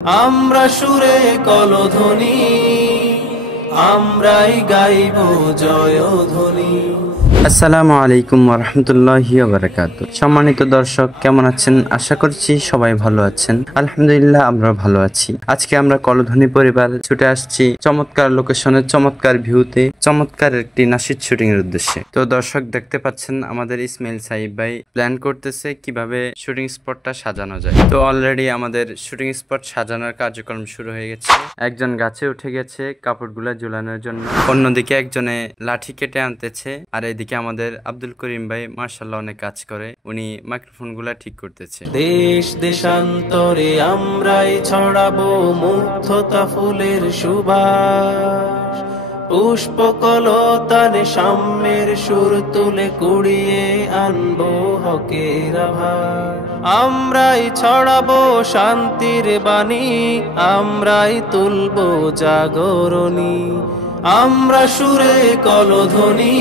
আমরা সুরে কলধ্বনি, আমরাই গাইব জয়ধ্বনি। আসসালামু আলাইকুম ওয়া রাহমাতুল্লাহি ওয়া বারাকাতুহু। সম্মানিত দর্শক, কেমন আছেন? আশা করছি সবাই ভালো আছেন। আলহামদুলিল্লাহ, আমরা ভালো আছি। আজকে আমরা কলধ্বনি পরিবার ছুটে আসছি চমৎকার লোকেশনের চমৎকার ভিউতে চমৎকার একটি নাশিদ শুটিং এর উদ্দেশ্যে। তো দর্শক দেখতে পাচ্ছেন, আমাদের ইসমাইল সাহিব ভাই প্ল্যান করতেছে কিভাবে শুটিং স্পটটা সাজানো যায়। তো অলরেডি আমাদের শুটিং স্পট সাজানোর কার্যক্রম শুরু হয়ে গেছে। একজন গাছে উঠে গেছে কাপড়গুলা ঝুলানোর জন্য, অন্যদিকে একজনে লাঠি কেটে আনতেছে, আর এদিকে আমাদের আব্দুল করিম ভাই মাশাআল্লাহ অনেক কাজ করে, উনি মাইক্রোফোন গুলা ঠিক করতেছে। দেশ দেশান্তরে আমরাই ছড়াবো মুগ্ধতা ফুলের সুবাস, পুষ্পকলতানে সাম্যের সুর তুলে কুড়িয়ে আনবো হকের আভাস। আমরাই ছড়াবো শান্তির বাণী, আমরাই তুলবো জাগরণী। আমরা সুরে কলধ্বনি,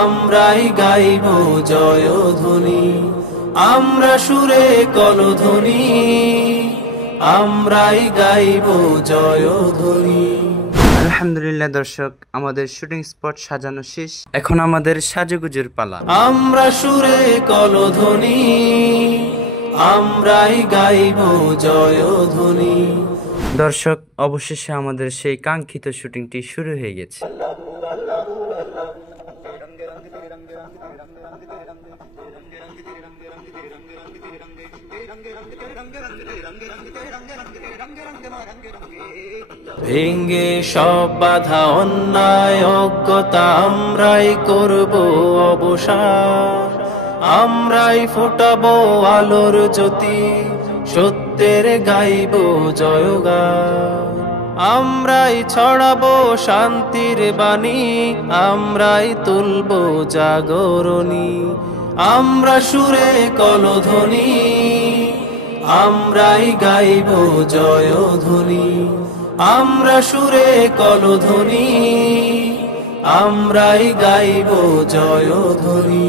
আমরাই গাইব জয়ধ্বনি। আমরা সুরে কলধ্বনি, আমরাই গাইব জয়ধ্বনি। আলহামদুলিল্লাহ দর্শক, আমাদের শুটিং স্পট সাজানো শেষ, এখন আমাদের সাজুগুজুর পালা। আমরা সুরে কলধ্বনি, আমরাই গাইব জয়ধ্বনি। দর্শক, অবশেষে আমাদের সেই কাঙ্ক্ষিত শুটিংটি শুরু হয়ে গেছে। ভেঙ্গে সব বাধা অন্যায় অজ্ঞতা আমরাই করব অবসান। আমরাই ফোটাবো আলোর জ্যোতি, সত্যের গাইব জয়গান। আমরাই ছড়াবো শান্তির বাণী, আমরাই তুলবো জাগরণী। আমরা সুরে কলধ্বনি, আমরাই গাইব জয়ধ্বনি। আমরা সুরে কলধ্বনি, আমরাই গাইব জয়ধ্বনি।